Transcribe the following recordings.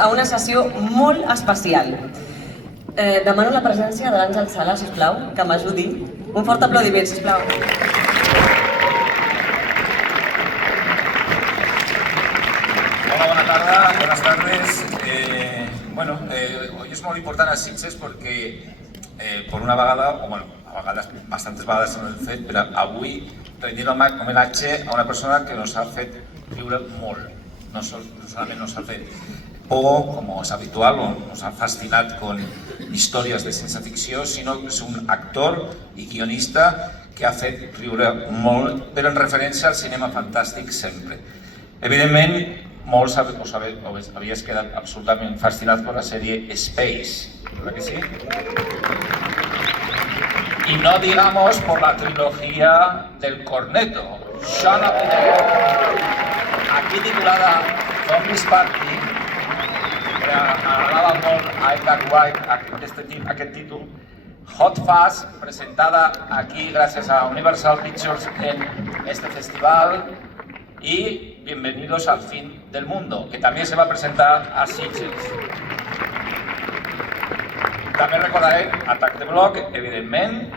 a una sessió molt especial. Demano la presència de l'Àngel Sala, sisplau, que m'ajudi. Un fort aplaudiment, sisplau. Hola, buenas tardes. Hoy es muy importante a Sitges porque por una vegada, o bueno, a vegades, bastantes vegades en el fet, però avui rendim homenatge a una persona que nos ha fet riure molt. No solament nos ha fet por, como es habitual, o nos ha fascinat con historias de ciencia ficció, sinó que és un actor i guionista que ha fet riure molt, però en referència al cinema fantàstic sempre. Evidentment, molts os habíais quedat absolutament fascinats per la sèrie Space, ¿verdad que sí? Y no digamos por la trilogía del corneto, Shaun of the Dead, aquí titulada Zombies Party, que agradava molt a Edgar Wright aquest títol. Hot Fuzz, presentada aquí gracias a Universal Pictures en este festival, y Bienvenidos al Fin del Mundo, que también se va a presentar a Sitges. També recordaré Atac de Bloc, evidentment,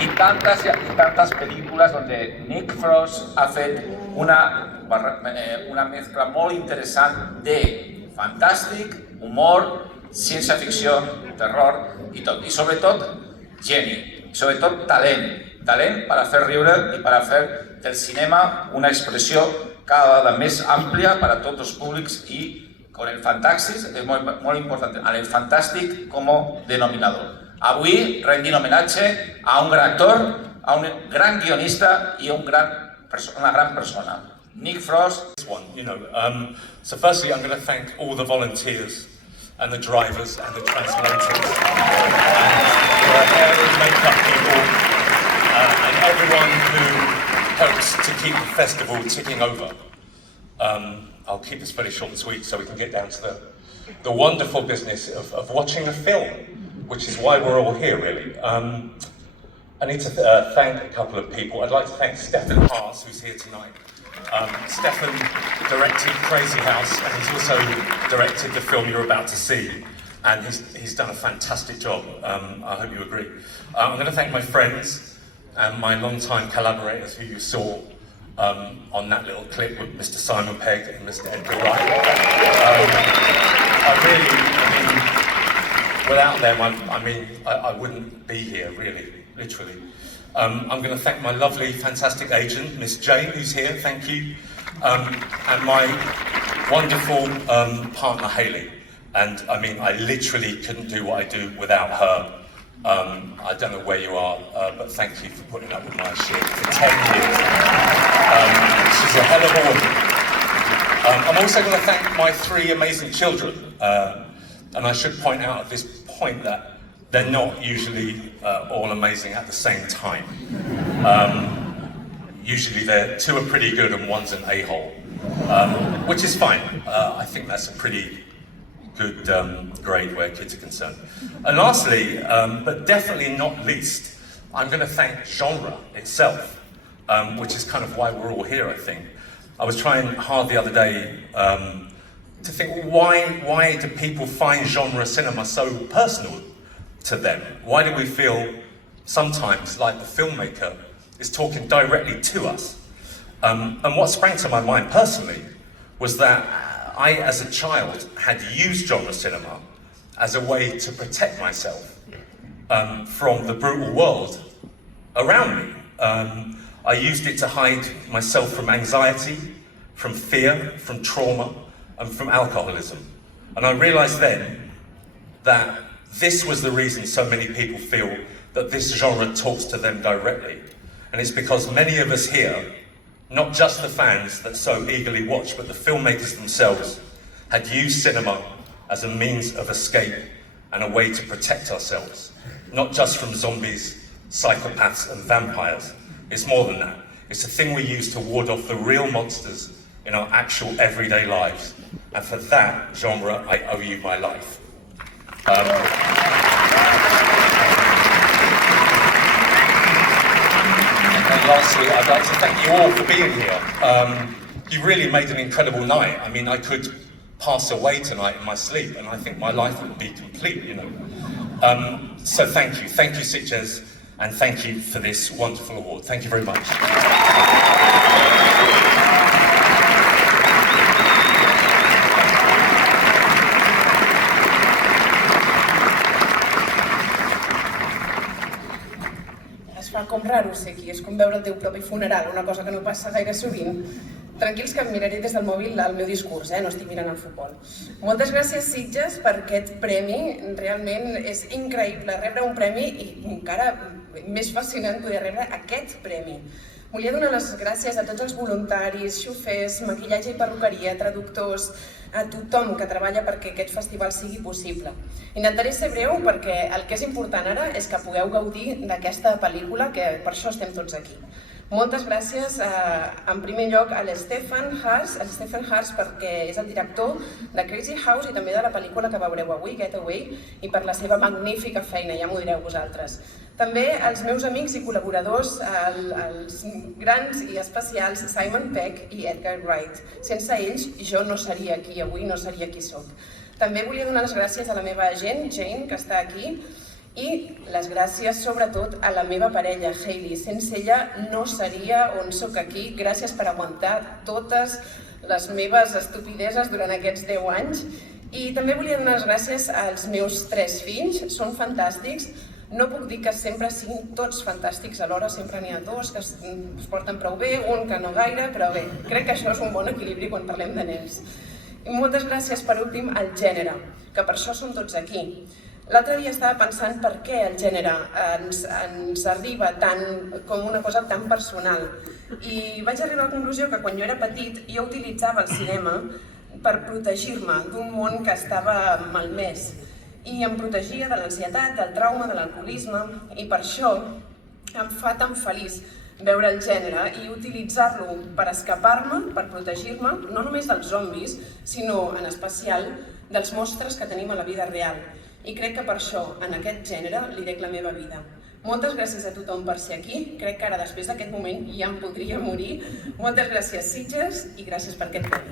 y tantas películas donde Nick Frost ha fet una mezcla molt interessant de fantàstic, humor, ciència ficció, terror i tot. I sobretot, geni, sobretot talent per a fer riure i per a fer del cinema una expressió cada vegada més àmplia per a tots els públics i con el fantàstic, és molt important, amb el fantàstic com a denominador. Avui rendint homenatge a un gran actor, a un gran guionista i a una gran persona. Nick Frost. So firstly, I'm going to thank all the volunteers and the drivers and the translators and the hair and makeup people and everyone who helps to keep the festival ticking over. I'll keep this very short and sweet so we can get down to the wonderful business of watching a film, which is why we're all here, really. I need to thank a couple of people. I'd like to thank Stefan Haas, who's here tonight. Stefan directed Crazy House, and he's also directed the film you're about to see. And he's done a fantastic job. I hope you agree. I'm going to thank my friends and my long-time collaborators who you saw on that little clip with Mr. Simon Pegg and Mr. Edgar Wright. Without them, I wouldn't be here, really, literally. I'm going to thank my lovely, fantastic agent, Miss Jane, who's here, thank you, and my wonderful partner, Hayley. And I literally couldn't do what I do without her. I don't know where you are, but thank you for putting up with my shit for 10 years. She's a hell of a woman. I'm also going to thank my 3 amazing children. And I should point out at this point that they're not usually all amazing at the same time. Usually 2 are pretty good and 1's an a-hole, which is fine. I think that's a pretty good grade where kids are concerned. And lastly, but definitely not least, I'm going to thank genre itself, which is kind of why we're all here, I think. I was trying hard the other day to think, why do people find genre cinema so personal to them? Why do we feel sometimes like the filmmaker is talking directly to us? And what sprang to my mind personally was that I, as a child, had used genre cinema as a way to protect myself from the brutal world around me. I used it to hide myself from anxiety, from fear, from trauma, and from alcoholism. And I realized then that this was the reason so many people feel that this genre talks to them directly. And it's because many of us here, not just the fans that so eagerly watch, but the filmmakers themselves, had used cinema as a means of escape and a way to protect ourselves, not just from zombies, psychopaths, and vampires. It's more than that. It's a thing we use to ward off the real monsters in our actual everyday lives. And for that genre, I owe you my life. And lastly, I'd like to thank you all for being here. you really made an incredible night. I mean, I could pass away tonight in my sleep, and I think my life would be complete, you know. So thank you, Sitges, and thank you for this wonderful award. Thank you very much. Es fa com raro ser aquí, és com veure el teu propi funeral, una cosa que no passa gaire sovint. Tranquils que em miraré des del mòbil el meu discurs, no estic mirant el futbol. Moltes gràcies, Sitges, per aquest premi. Realment és increïble rebre un premi i encara més fascinant poder rebre aquest premi. Volia donar les gràcies a tots els voluntaris, xofers, maquillatge i perruqueria, traductors, a tothom que treballa perquè aquest festival sigui possible. Intentaré ser breu perquè el que és important ara és que pugueu gaudir d'aquesta pel·lícula, que per això estem tots aquí. Moltes gràcies, en primer lloc, a l'Stephen Hars, perquè és el director de Crazy House i també de la pel·lícula que veureu avui, Get Away, i per la seva magnífica feina, ja m'ho direu vosaltres. També als meus amics i col·laboradors, els grans i especials Simon Peck i Edgar Wright. Sense ells, jo no seria aquí avui, no seria qui soc. També volia donar les gràcies a la meva agent, Jane, que està aquí, i les gràcies, sobretot, a la meva parella, Hailey. Sense ella no seria on sóc aquí. Gràcies per aguantar totes les meves estupideses durant aquests 10 anys. I també volia donar les gràcies als meus 3 fills. Són fantàstics. No puc dir que sempre siguin tots fantàstics alhora, sempre n'hi ha 2 que es porten prou bé, un que no gaire, però bé, crec que això és un bon equilibri quan parlem de nens. I moltes gràcies, per últim, al gènere, que per això som tots aquí. L'altre dia estava pensant per què el gènere ens arriba com una cosa tan personal i vaig arribar a la conclusió que quan jo era petit jo utilitzava el cinema per protegir-me d'un món que estava malmès i em protegia de l'ansietat, del trauma, de l'alcoholisme i per això em fa tan feliç veure el gènere i utilitzar-lo per escapar-me, per protegir-me, no només dels zombis, sinó en especial dels monstres que tenim a la vida real. I crec que per això, en aquest gènere, li dec la meva vida. Moltes gràcies a tothom per ser aquí. Crec que ara, després d'aquest moment, ja em podria morir. Moltes gràcies, Sitges, i gràcies per aquest premi.